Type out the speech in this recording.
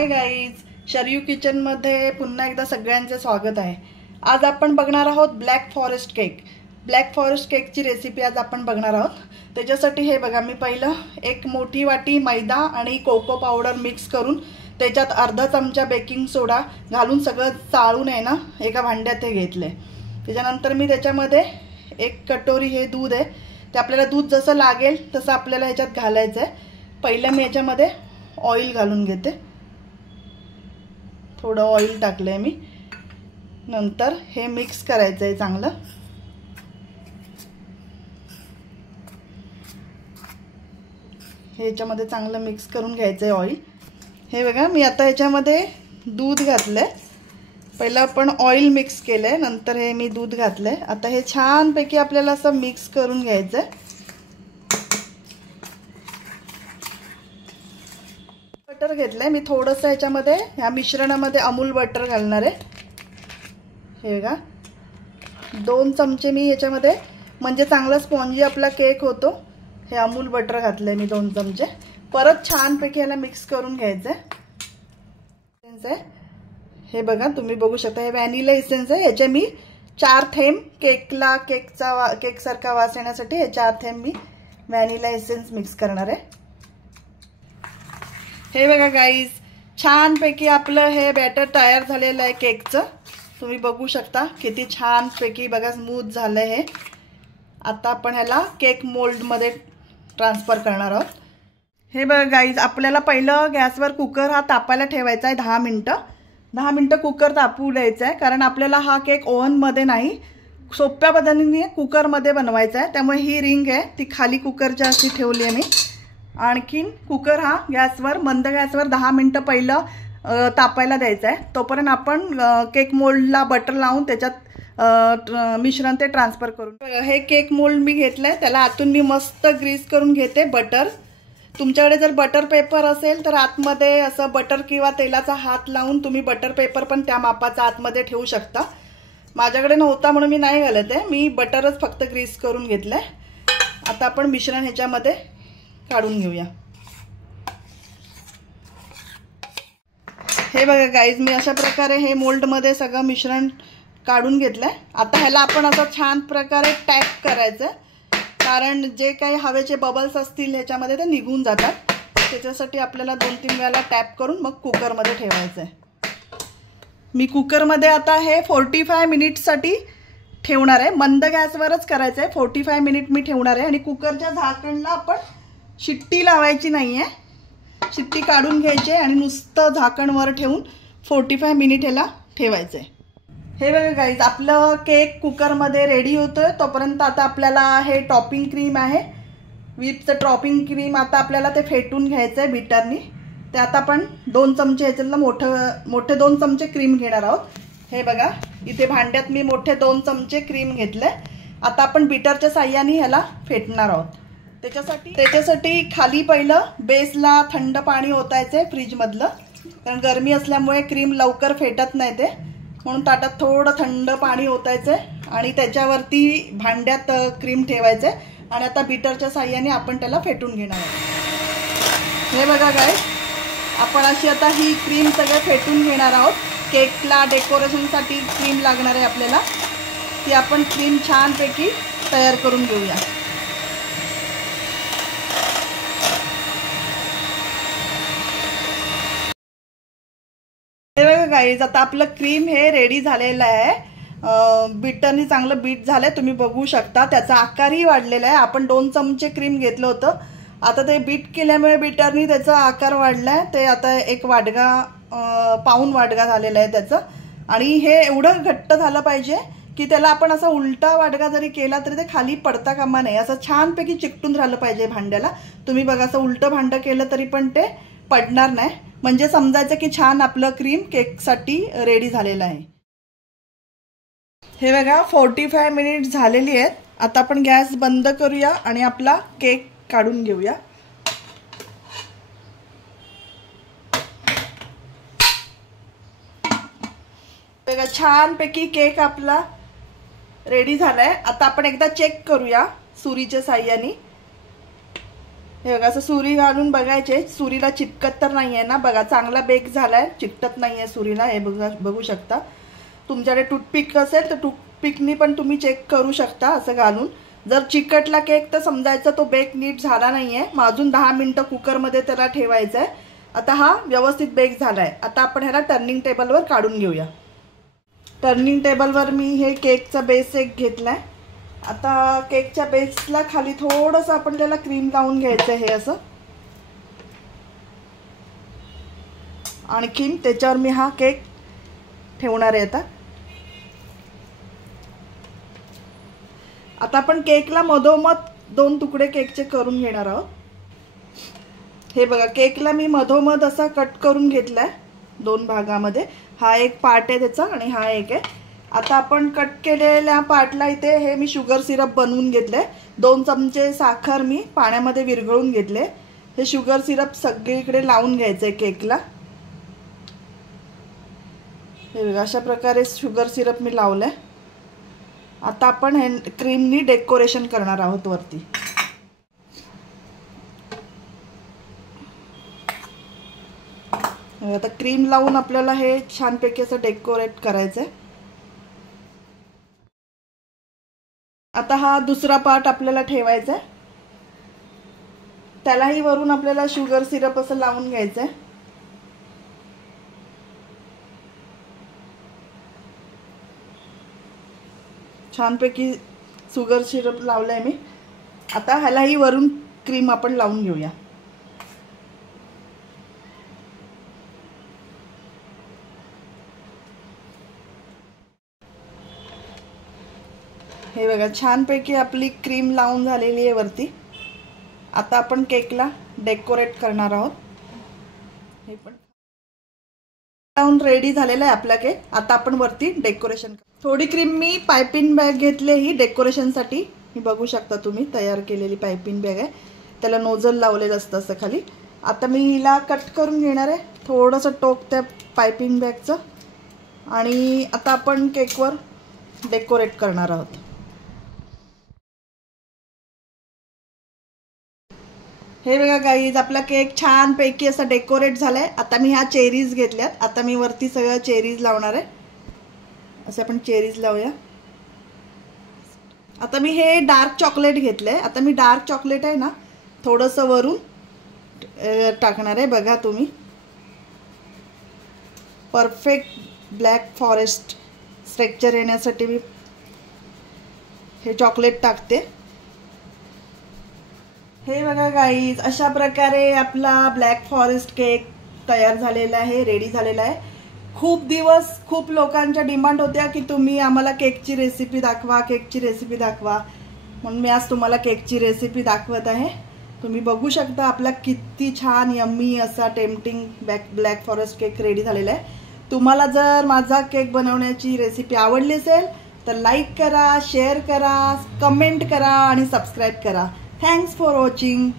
Hi guys, Sharayu kitchen मध्ये पुन्हा एकदा सगळ्यांचे स्वागत आहे। आज आपण बघणार आहोत black forest cake. Black forest केकची रेसिपी आज आपण बघणार आहोत। त्याच्यासाठी हे बघा, मी पहिलं एक मोठी वाटी मैदा आणि कोको पावडर मिक्स करून त्याच्यात अर्धा चमचा बेकिंग सोडा घालून सगळं चाळून आहे ना एका भांड्यात हे घेतले। त्याच्यानंतर मी त्याच्यामध्ये एक कटोरी हे दूध आहे, ते आपल्याला दूध जसं लागेल तसं आपल्याला ह्याच्यात घालायचं आहे। पहिलं मी याच्यामध्ये ऑइल घालून घेते, थोडं ऑइल टाकलंय मी। नंतर हे मिक्स करायचं आहे चांगलं। हे याच्यामध्ये चांगलं मिक्स करून घ्यायचं आहे ऑइल। हे बघा, मी आता याच्यामध्ये दूध घातलंय। पहिला आपण ऑइल मिक्स केलंय, नंतर हे मी दूध घातलंय। आता हे छानपैकी आपल्याला असं मिक्स करून घ्यायचं आहे। बटर घेतलंय मी थोडंसं, याच्यामध्ये ह्या मिश्रणामध्ये अमूल बटर घालणार आहे। हे बघा, 2 चमचे मी याच्यामध्ये, म्हणजे चांगला स्पॉन्जी आपला केक होतो। हे अमूल बटर घातलंय मी 2 चमचे। परत छानपैकी याला मिक्स करून घ्यायचं आहे। हे बघा, तुम्ही बघू शकता हे व्हॅनिला इसेन्स आहे। याचे मी 4 थेंब केक सारखा वास येण्यासाठी हे 4 थेंब मी व्हॅनिला इसेन्स मिक्स करणार आहे। हे बघा गाईज, छानपैकी आपलं हे बॅटर तयार झालेलं आहे केकचं। तुम्ही बघू शकता किती छानपैकी बघा स्मूथ झालं हे। आता आपण ह्याला केक मोल्डमध्ये ट्रान्सफर करणार आहोत। हे बघा गाईज, आपल्याला पहिलं गॅसवर कुकर हा तापायला ठेवायचा आहे 10 मिनिटं। 10 मिनिटं कुकर तापू द्यायचा आहे, कारण आपल्याला हा केक ओव्हनमध्ये नाही, सोप्या पद्धतीने कुकरमध्ये बनवायचा आहे। त्यामुळे ही रिंग आहे ती खाली कुकरच्या अशी ठेवली आहे मी। आणखीन कुकर हा गॅसवर मंद गॅसवर 10 मिनिटं पहिलं तापायला द्यायचा आहे। तोपर्यंत आपण केक मोल्डला बटर लावून त्याच्यात मिश्रण ते ट्रान्सफर करून। हे केक मोल्ड मी घेतलंय, त्याला आतून मी मस्त ग्रीस करून घेते बटर। तुमच्याकडे जर बटर पेपर असेल तर आतमध्ये असं बटर किंवा तेलाचा हात लावून तुम्ही बटर पेपर पण त्या मापाचा आतमध्ये ठेवू शकता। माझ्याकडे नव्हता म्हणून मी नाही घालत आहे, मी बटरच फक्त ग्रीस करून घेतलंय। आता आपण मिश्रण ह्याच्यामध्ये काढून घेऊया। हे बघा गाईज, मी अशा प्रकारे हे मोल्डमध्ये सगळं मिश्रण काढून घेतलंय। आता ह्याला आपण असं छान प्रकारे टॅप करायचं, कारण जे काही हवेचे बबल्स असतील ह्याच्यामध्ये ते निघून जातात। त्याच्यासाठी आपल्याला 2-3 वेळा टॅप करून मग कुकरमध्ये ठेवायचं आहे। मी कुकरमध्ये आता हे 45 मिनिटसाठी ठेवणार आहे। मंद गॅसवरच करायचं आहे। 45 मिनिट मी ठेवणार आहे। आणि कुकरच्या झाकणला आपण शिट्टी लावायची नाही आहे, शिट्टी काढून घ्यायची आणि नुसतं झाकण वर ठेवून 45 मिनिट ह्याला ठेवायचं आहे। हे बघा गाईज, आपलं केक कुकरमध्ये रेडी होतोय। तोपर्यंत आता आपल्याला हे टॉपिंग क्रीम आहे, व्हिपचं टॉपिंग क्रीम, आता आपल्याला ते फेटून घ्यायचं आहे बीटरनी। ते आता आपण 2 चमचे ह्याच्यातलं मोठे 2 चमचे क्रीम घेणार आहोत। हे बघा, इथे भांड्यात मी मोठे 2 चमचे क्रीम घेतले। आता आपण बीटरच्या साह्याने ह्याला फेटणार आहोत। त्याच्यासाठी खाली पहिलं बेसला थंड पाणी ओतायचंय फ्रीजमधलं, कारण गरमी असल्यामुळे क्रीम लवकर फेटत नाही ते, म्हणून ताटात थोडं थंड पाणी ओतायचंय आणि त्याच्यावरती भांड्यात क्रीम ठेवायचंय। आणि आता बीटरच्या साह्याने आपण त्याला फेटून घेणार आहोत। हे बघा गाईज, आपण अशी आता ही क्रीम सगळं फेटून घेणार आहोत। केकला डेकोरेशनसाठी क्रीम लागणार आहे आपल्याला, ती आपण क्रीम छानपैकी तयार करून घेऊया। हे बघा गाईज, आता आपलं क्रीम हे रेडी झालेलं आहे। बीटरनी चांगलं बीट झालंय, तुम्ही बघू शकता। त्याचा आकारही वाढलेला आहे। आपण 2 चमचे क्रीम घेतलं होतं, आता ते बीट केल्यामुळे बीटरनी त्याचा आकार वाढलाय। ते आता 1 वाडगा पाऊण वाडगा झालेला आहे त्याचं। आणि हे एवढं घट्ट झालं पाहिजे की त्याला आपण असं उलटा वाडगा जरी केला तरी ते खाली पडता कामा नये, असं छानपैकी चिकटून राहिलं पाहिजे भांड्याला। तुम्ही बघा, असं उलटं भांडं केलं तरी पण ते पडणार नाही, म्हणजे समजायचं की छान आपलं क्रीम केकसाठी रेडी झालेलं आहे। हे बघा, 45 मिनिट झालेली आहेत। आता आपण गॅस बंद करूया आणि आपला केक काढून घेऊया। बघा, छानपैकी केक आपला रेडी झालाय। आता आपण एकदा चेक करूया सुरीच्या साह्याने। हे बघा असं सुरी घालून बघायचे, सुरीला चिपकत तर नाहीये ना, बघा चांगला बेक झालाय, चिकटत नाहीये सुरीला, हे बघू शकता। तुमच्याकडे टूथपिक असेल तर टूथपिकनी पण तुम्ही चेक करू शकता असं घालून। जर चिकटला केक तर समजायचं तो बेक नीट झाला नाहीये, मग अजून 10 मिनिटं कुकरमध्ये त्याला ठेवायचं आहे। आता हा व्यवस्थित बेक झालाय। आता आपण ह्याला टर्निंग टेबलवर काढून घेऊया। टर्निंग टेबलवर मी हे केकचा बेस एक घेतलाय। आता केकच्या बेसला खाली थोडंसं आपण त्याला क्रीम लावून घ्यायचं हे असं, आणखीन त्याच्यावर मी हा केक ठेवणार आहे। आता आपण केकला मधोमध 2 तुकडे केकचे करून घेणार आहोत। हे बघा केकला मी मधोमध असा कट करून घेतलाय 2 भागामध्ये। हा एक पार्ट आहे त्याचा आणि हा एक आहे। आता आपण कट केलेल्या पार्टला इथे हे मी शुगर सिरप बनवून घेतले। 2 चमचे साखर मी पाण्यामध्ये विरघळून घेतले। हे शुगर सिरप सगळीकडे लावून घ्यायचंय केकला। हे बघा अशा प्रकारे शुगर सिरप मी लावलंय। आता आपण हे क्रीमनी डेकोरेशन करणार आहोत वरती। आता क्रीम लावून आपल्याला हे छानपैकी असं डेकोरेट करायचंय। आता हा दुसरा पार्ट आपल्याला ठेवायचा आहे, त्यालाही वरून आपल्याला शुगर सिरप असं लावून घ्यायचंय। छानपैकी शुगर सिरप लावलंय मी। आता ह्यालाही वरून क्रीम आपण लावून घेऊया। हे बघा छानपैकी आपली क्रीम लावून झालेली आहे वरती। आता आपण केकला डेकोरेट करणार आहोत। हे पण लावून रेडी झालेला आहे आपला केक। आता आपण वरती डेकोरेशन, थोडी क्रीम मी पाइपिंग बॅग घेतली ही डेकोरेशनसाठी। ही बघू शकता तुम्ही तयार केलेली पाइपिंग बॅग आहे, त्याला नोझल लावलेलं असतं असं खाली। आता मी हिला कट करून घेणार आहे, थोडंसं टोक त्या पाइपिंग बॅगचं, आणि आता आपण केकवर डेकोरेट करणार आहोत। हे बघा गाईज आपला केक छानपैकी असा डेकोरेट झालाय। आता मी ह्या चेरीज घेतल्यात, आता मी वरती सगळं चेरीज लावणार आहे। असे आपण चेरीज लावूया। आता मी हे डार्क चॉकलेट घेतलंय, आता मी डार्क चॉकलेट आहे ना थोडंसं वरून टाकणार आहे। बघा तुम्ही परफेक्ट ब्लॅक फॉरेस्ट स्ट्रक्चर येण्यासाठी मी हे चॉकलेट टाकते। हे बघा गाईज अशा प्रकारे आपला ब्लॅक फॉरेस्ट केक तयार झालेला आहे, रेडी झालेला आहे। खूप दिवस खूप लोकांच्या डिमांड होत्या की तुम्ही आम्हाला केकची रेसिपी दाखवा, केकची रेसिपी दाखवा, म्हणून मी आज तुम्हाला केकची रेसिपी दाखवत आहे। तुम्ही बघू शकता आपला किती छान यम्मी असा tempting black forest cake ready झालेला आहे। तुम्हाला जर माझा केक बनवण्याची रेसिपी आवडली असेल तर लाईक करा, शेअर करा, कमेंट करा आणि सबस्क्राईब करा। Thanks for watching.